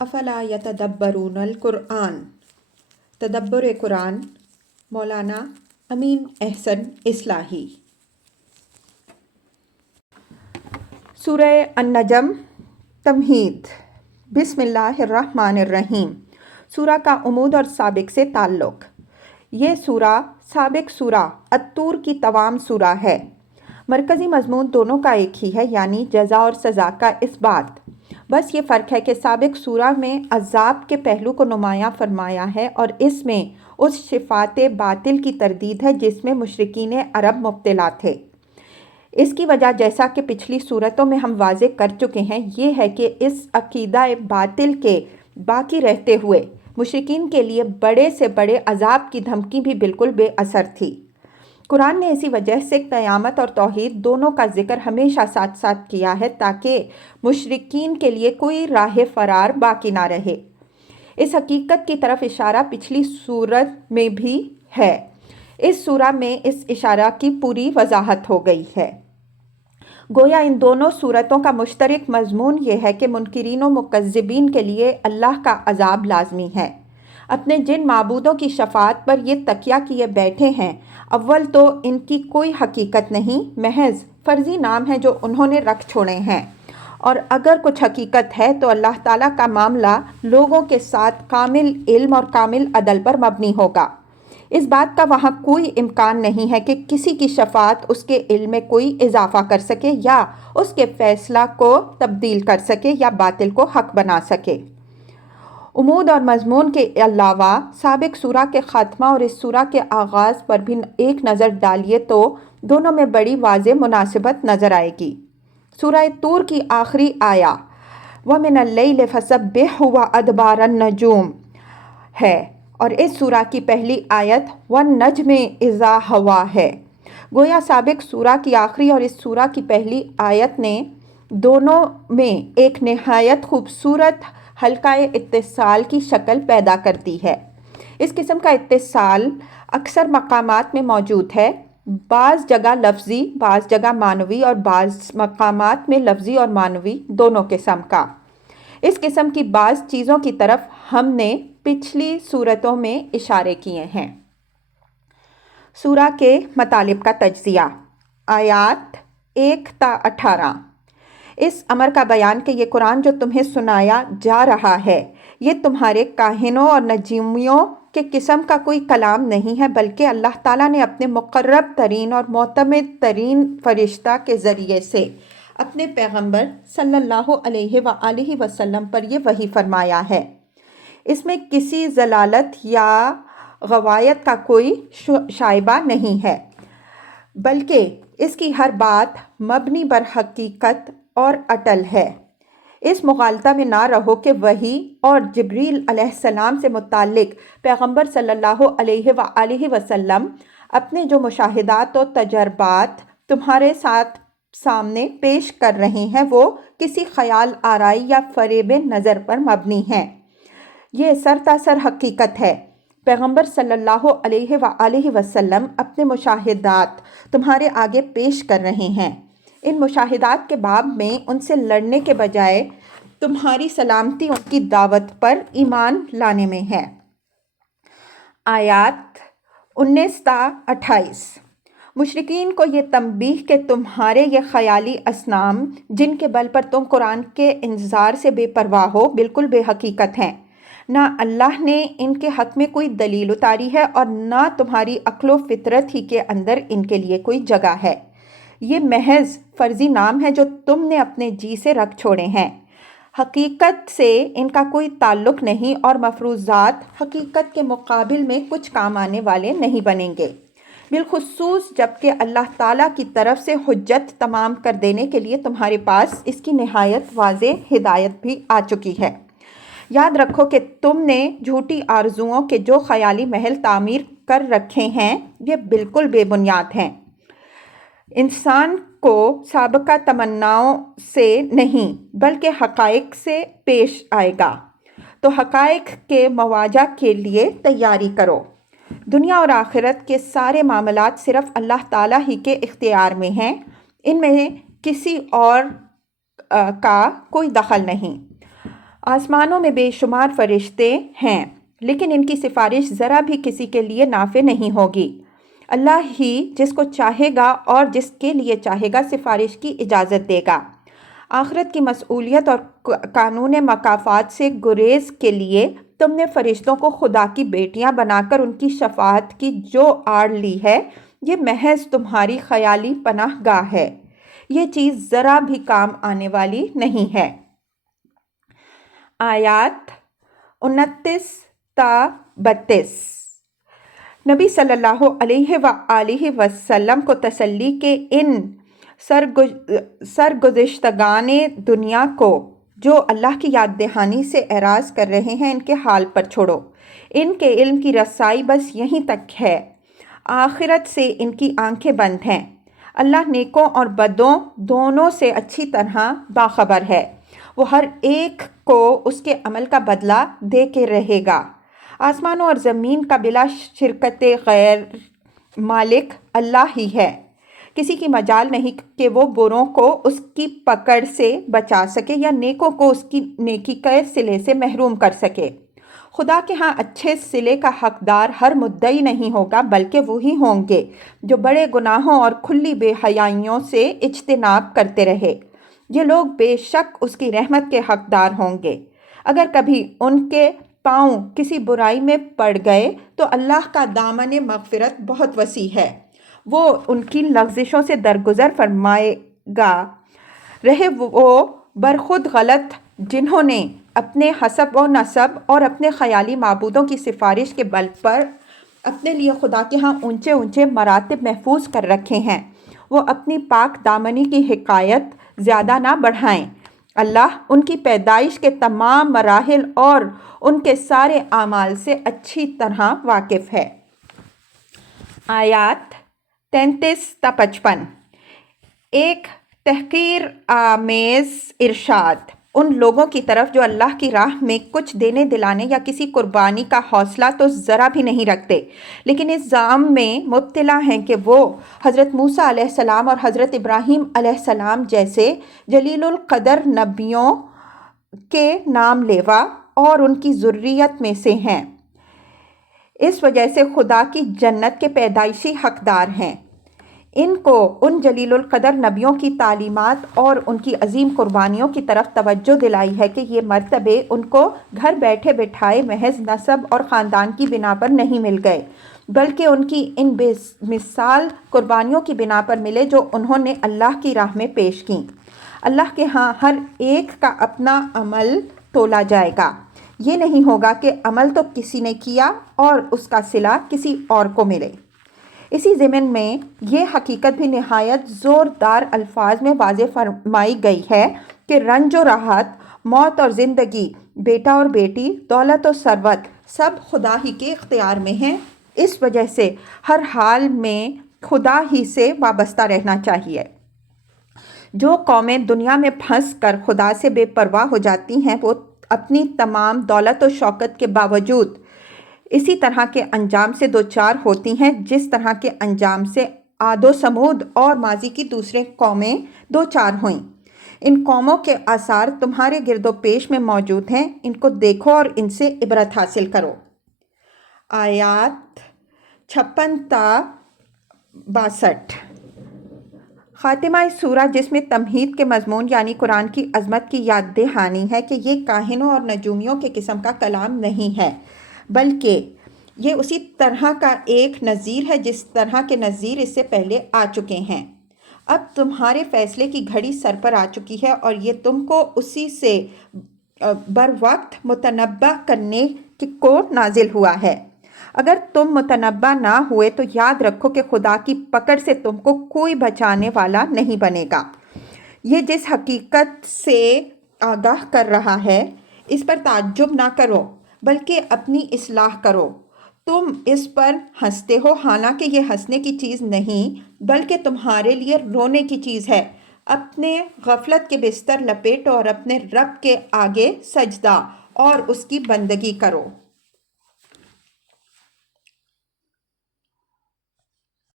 افلا یتدبرون القرآن، تدبر قرآن، مولانا امین احسن اصلاحی۔ سورہ النجم، تمہید۔ بسم اللہ الرحمن الرحیم۔ سورہ کا عمود اور سابق سے تعلق۔ یہ سورہ سابق سورہ الطور کی تمام سورہ ہے۔ مرکزی مضمون دونوں کا ایک ہی ہے، یعنی جزا اور سزا کا اثبات۔ بس یہ فرق ہے کہ سابق سورہ میں عذاب کے پہلو کو نمایاں فرمایا ہے اور اس میں اس صفات باطل کی تردید ہے جس میں مشرکین عرب مبتلا تھے۔ اس کی وجہ، جیسا کہ پچھلی صورتوں میں ہم واضح کر چکے ہیں، یہ ہے کہ اس عقیدہ باطل کے باقی رہتے ہوئے مشرکین کے لیے بڑے سے بڑے عذاب کی دھمکی بھی بالکل بے اثر تھی۔ قرآن نے اسی وجہ سے قیامت اور توحید دونوں کا ذکر ہمیشہ ساتھ ساتھ کیا ہے تاکہ مشرکین کے لیے کوئی راہ فرار باقی نہ رہے۔ اس حقیقت کی طرف اشارہ پچھلی سورت میں بھی ہے۔ اس سورہ میں اس اشارہ کی پوری وضاحت ہو گئی ہے۔ گویا ان دونوں سورتوں کا مشترک مضمون یہ ہے کہ منکرین و مکذبین کے لیے اللہ کا عذاب لازمی ہے۔ اپنے جن معبودوں کی شفاعت پر یہ تکیہ کیے بیٹھے ہیں، اول تو ان کی کوئی حقیقت نہیں، محض فرضی نام ہیں جو انہوں نے رکھ چھوڑے ہیں، اور اگر کچھ حقیقت ہے تو اللہ تعالیٰ کا معاملہ لوگوں کے ساتھ کامل علم اور کامل عدل پر مبنی ہوگا۔ اس بات کا وہاں کوئی امکان نہیں ہے کہ کسی کی شفاعت اس کے علم میں کوئی اضافہ کر سکے یا اس کے فیصلہ کو تبدیل کر سکے یا باطل کو حق بنا سکے۔ عمود اور مضمون کے علاوہ سابق سورہ کے خاتمہ اور اس سورہ کے آغاز پر بھی ایک نظر ڈالیے تو دونوں میں بڑی واضح مناسبت نظر آئے گی۔ سورہ طور کی آخری آیا وَمِنَ اللَّيْلِ فَسَبِّحْهُ وَأَدْبَارَ النُّجُومِ ہے، اور اس سورہ کی پہلی آیت وَالنَّجْمِ إِذَا هَوَىٰ ہے۔ گویا سابق سورہ کی آخری اور اس سورہ کی پہلی آیت نے دونوں میں ایک نہایت خوبصورت حلقہ اتصال کی شکل پیدا کرتی ہے۔ اس قسم کا اتصال اکثر مقامات میں موجود ہے، بعض جگہ لفظی، بعض جگہ معنوی اور بعض مقامات میں لفظی اور معنوی دونوں قسم کا۔ اس قسم کی بعض چیزوں کی طرف ہم نے پچھلی صورتوں میں اشارے کیے ہیں۔ سورہ کے مطالب کا تجزیہ۔ آیات 1 تا 18۔ اس امر کا بیان کہ یہ قرآن جو تمہیں سنایا جا رہا ہے، یہ تمہارے کاہنوں اور نجومیوں کے قسم کا کوئی کلام نہیں ہے، بلکہ اللہ تعالیٰ نے اپنے مقرب ترین اور معتمد ترین فرشتہ کے ذریعے سے اپنے پیغمبر صلی اللہ علیہ وآلہ وسلم پر یہ وحی فرمایا ہے۔ اس میں کسی ضلالت یا غوایت کا کوئی شائبہ نہیں ہے، بلکہ اس کی ہر بات مبنی بر حقیقت اور اٹل ہے۔ اس مغالطہ میں نہ رہو کہ وحی اور جبریل علیہ السلام سے متعلق پیغمبر صلی اللہ علیہ وآلہ وسلم اپنے جو مشاہدات و تجربات تمہارے سامنے پیش کر رہے ہیں وہ کسی خیال آرائی یا فریب نظر پر مبنی ہیں۔ یہ سرتاسر حقیقت ہے۔ پیغمبر صلی اللہ علیہ وآلہ وسلم اپنے مشاہدات تمہارے آگے پیش کر رہے ہیں۔ ان مشاہدات کے باب میں ان سے لڑنے کے بجائے تمہاری سلامتی ان کی دعوت پر ایمان لانے میں ہے۔ آیات 19 تا 28۔ مشرکین کو یہ تنبیہ کہ تمہارے یہ خیالی اصنام جن کے بل پر تم قرآن کے انذار سے بے پرواہ ہو، بالکل بے حقیقت ہیں۔ نہ اللہ نے ان کے حق میں کوئی دلیل اتاری ہے اور نہ تمہاری عقل و فطرت ہی کے اندر ان کے لیے کوئی جگہ ہے۔ یہ محض فرضی نام ہے جو تم نے اپنے جی سے رکھ چھوڑے ہیں۔ حقیقت سے ان کا کوئی تعلق نہیں اور مفروضات حقیقت کے مقابل میں کچھ کام آنے والے نہیں بنیں گے، بالخصوص جبکہ اللہ تعالیٰ کی طرف سے حجت تمام کر دینے کے لیے تمہارے پاس اس کی نہایت واضح ہدایت بھی آ چکی ہے۔ یاد رکھو کہ تم نے جھوٹی آرزوؤں کے جو خیالی محل تعمیر کر رکھے ہیں یہ بالکل بے بنیاد ہیں۔ انسان کو سابقہ تمناؤں سے نہیں بلکہ حقائق سے پیش آئے گا، تو حقائق کے مواجہ کے لیے تیاری کرو۔ دنیا اور آخرت کے سارے معاملات صرف اللہ تعالیٰ ہی کے اختیار میں ہیں، ان میں کسی اور کا کوئی دخل نہیں۔ آسمانوں میں بے شمار فرشتے ہیں، لیکن ان کی سفارش ذرا بھی کسی کے لیے نافع نہیں ہوگی۔ اللہ ہی جس کو چاہے گا اور جس کے لیے چاہے گا سفارش کی اجازت دے گا۔ آخرت کی مسئولیت اور قانون مکافات سے گریز کے لیے تم نے فرشتوں کو خدا کی بیٹیاں بنا کر ان کی شفاعت کی جو آڑ لی ہے، یہ محض تمہاری خیالی پناہ گاہ ہے، یہ چیز ذرا بھی کام آنے والی نہیں ہے۔ آیات 29 تا 32۔ نبی صلی اللہ علیہ وآلہ وسلم کو تسلی کہ ان سرگزشتگان دنیا کو جو اللہ کی یاد دہانی سے اعراض کر رہے ہیں ان کے حال پر چھوڑو، ان کے علم کی رسائی بس یہیں تک ہے، آخرت سے ان کی آنکھیں بند ہیں۔ اللہ نیکوں اور بدوں دونوں سے اچھی طرح باخبر ہے، وہ ہر ایک کو اس کے عمل کا بدلہ دے کے رہے گا۔ آسمانوں اور زمین کا بلا شرکت غیر مالک اللہ ہی ہے، کسی کی مجال نہیں کہ وہ بروں کو اس کی پکڑ سے بچا سکے یا نیکوں کو اس کی نیکی کے صلے سے محروم کر سکے۔ خدا کے ہاں اچھے صلے کا حقدار ہر مدعی نہیں ہوگا، بلکہ وہی ہوں گے جو بڑے گناہوں اور کھلی بے حیائیوں سے اجتناب کرتے رہے، یہ لوگ بے شک اس کی رحمت کے حقدار ہوں گے۔ اگر کبھی ان کے پاؤں کسی برائی میں پڑ گئے تو اللہ کا دامن مغفرت بہت وسیع ہے، وہ ان کی لغزشوں سے درگزر فرمائے گا۔ رہے وہ برخود غلط جنہوں نے اپنے حسب و نسب اور اپنے خیالی معبودوں کی سفارش کے بل پر اپنے لیے خدا کے ہاں اونچے اونچے مراتب محفوظ کر رکھے ہیں، وہ اپنی پاک دامنی کی حکایت زیادہ نہ بڑھائیں۔ اللہ ان کی پیدائش کے تمام مراحل اور ان کے سارے اعمال سے اچھی طرح واقف ہے۔ آیات 33 تا 55۔ ایک تحقیر آمیز ارشاد ان لوگوں کی طرف جو اللہ کی راہ میں کچھ دینے دلانے یا کسی قربانی کا حوصلہ تو ذرا بھی نہیں رکھتے، لیکن اس زعم میں مبتلا ہیں کہ وہ حضرت موسیٰ علیہ السلام اور حضرت ابراہیم علیہ السلام جیسے جلیل القدر نبیوں کے نام لیوا اور ان کی ذریت میں سے ہیں، اس وجہ سے خدا کی جنت کے پیدائشی حقدار ہیں۔ ان کو ان جلیل القدر نبیوں کی تعلیمات اور ان کی عظیم قربانیوں کی طرف توجہ دلائی ہے کہ یہ مرتبے ان کو گھر بیٹھے بٹھائے محض نسب اور خاندان کی بنا پر نہیں مل گئے، بلکہ ان کی ان بے مثال قربانیوں کی بنا پر ملے جو انہوں نے اللہ کی راہ میں پیش کیں۔ اللہ کے ہاں ہر ایک کا اپنا عمل تولا جائے گا، یہ نہیں ہوگا کہ عمل تو کسی نے کیا اور اس کا صلہ کسی اور کو ملے۔ اسی ضمن میں یہ حقیقت بھی نہایت زوردار الفاظ میں واضح فرمائی گئی ہے کہ رنج و راحت، موت اور زندگی، بیٹا اور بیٹی، دولت و ثروت سب خدا ہی کے اختیار میں ہیں، اس وجہ سے ہر حال میں خدا ہی سے وابستہ رہنا چاہیے۔ جو قومیں دنیا میں پھنس کر خدا سے بے پرواہ ہو جاتی ہیں وہ اپنی تمام دولت و شوکت کے باوجود اسی طرح کے انجام سے دوچار ہوتی ہیں جس طرح کے انجام سے عاد و سمود اور ماضی کی دوسرے قومیں دوچار ہوئیں۔ ان قوموں کے آثار تمہارے گرد و پیش میں موجود ہیں، ان کو دیکھو اور ان سے عبرت حاصل کرو۔ آیات 56 تا 62۔ خاتمہ سورہ جس میں تمہید کے مضمون یعنی قرآن کی عظمت کی یاد دہانی ہے کہ یہ کاہنوں اور نجومیوں کے قسم کا کلام نہیں ہے، بلکہ یہ اسی طرح کا ایک نذیر ہے جس طرح کے نذیر اس سے پہلے آ چکے ہیں۔ اب تمہارے فیصلے کی گھڑی سر پر آ چکی ہے اور یہ تم کو اسی سے بر وقت متنبہ کرنے کو نازل ہوا ہے۔ اگر تم متنبہ نہ ہوئے تو یاد رکھو کہ خدا کی پکڑ سے تم کو کوئی بچانے والا نہیں بنے گا۔ یہ جس حقیقت سے آگاہ کر رہا ہے اس پر تعجب نہ کرو بلکہ اپنی اصلاح کرو۔ تم اس پر ہنستے ہو حالانکہ یہ ہنسنے کی چیز نہیں بلکہ تمہارے لیے رونے کی چیز ہے۔ اپنے غفلت کے بستر لپیٹو اور اپنے رب کے آگے سجدہ اور اس کی بندگی کرو۔